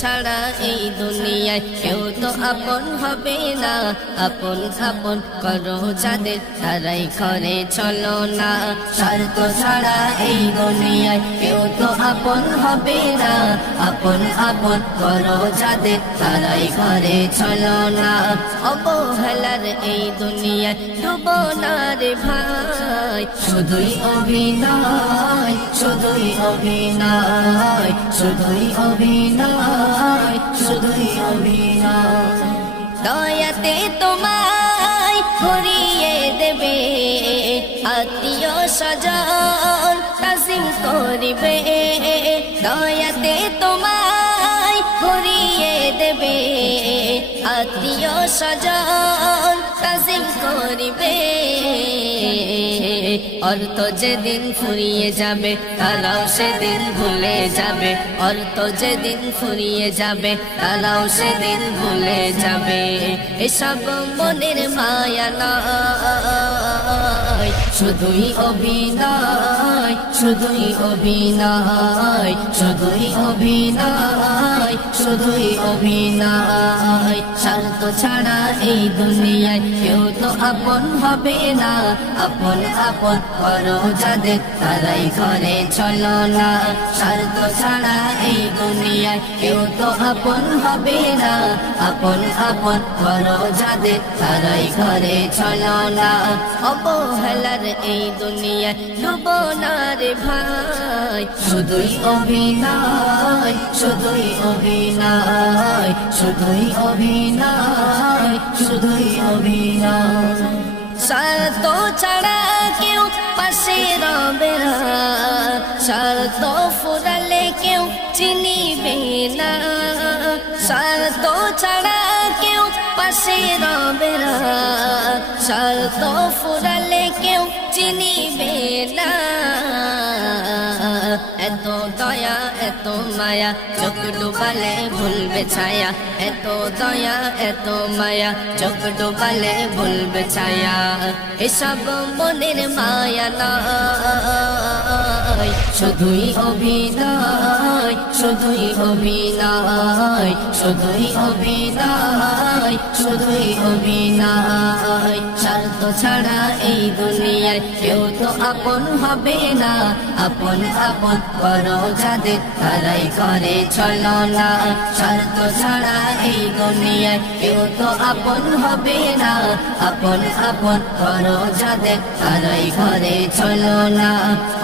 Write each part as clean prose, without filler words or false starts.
ছাড়া এই দুনিয়ায় কেউ তো আপন হবে না। আপন আপন করো যাদের তারাই ঘরে চলো না। স্বার্থ ছাড়া এই দুনিয়ায় কেউ তো আপন হবে না। আপন আপন করো যাদের তারাই ঘরে চলো না। অবহেলার এই দুনিয়ায় ডুবো না রে ভাই, শুধুই অভিনয়, শুধুই অভিনয়, শুধুই অভিনয়, শুধুই অভিনয়। দয়াতে তোমায় ভরিয়ে দেবে আত্মীয় স্বজন তাজিম করিবে। দয়াতে তোমায় ভরিয়ে দেবে আত্মীয় স্বজন তাজিম করিবে। অর্থ যেদিন ফুরিয়ে যাবে তারাও সেদিন ভুলে যাবে। অর্থ যেদিন ফুরিয়ে যাবে তারাও সেদিন ভুলে যাবে। এসব মনের মায়া নয়, শুধুই অভিনয়, শুধুই অভিনয়, শুধুই অভিনয়, শুধুই অভিনয়। স্বার্থ ছাড়া এই দুনিয়ায় কেউ তো আপন হবে না। আপন আপন করো যাদের তারাই ঘরে চলো না। স্বার্থ ছাড়া এই দুনিয়ায় কেউ তো আপন হবে না। আপন আপন করো যাদের তারাই ঘরে চলো না। অবহেলার এই দুনিয়ায় ডুবো না রে ভাই, শুধুই অভিনয়, শুধুই অভিনয়, শুধুই অভিনয়, শুধুই অভিনয়। স্বার্থ ছাড়া কেউ পাশে রবে না, স্বার্থ ফুরালে কেউ চিনিবে না। স্বার্থ ছাড়া কেউ পাশে রবে না, স্বার্থ ফুরালে কেউ চিনিবে না। এত দয়া এত মায়া চোখ ডুবালে ভুলবে ছায়া। এত দয়া এত মায়া চোখ ডুবালে ভুলবে ছায়া। এসব মনের মায়া নয়, শুধুই অভিনয়, শুধুই অভিনয়, শুধুই অভিনয়, শুধুই অভিনয়। স্বার্থ ছাড়া এই দুনিয়ায় কেউ তো আপন হবে না। আপন আপন করো যাদের তারাই ঘরে চলো না। স্বার্থ ছাড়া এই দুনিয়ায় কেউ তো আপন হবে না। আপন আপন করো যাদের তারাই ঘরে চলো না।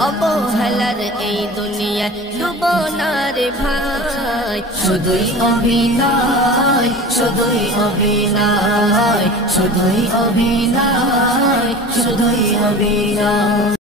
অবহেলার এই দুনিয়ায় ডুবো না রে ভাই, শুধুই অভিনয়, শুধুই অভিনয়, শুধুই অভিনয়, শুধুই অভিনয়।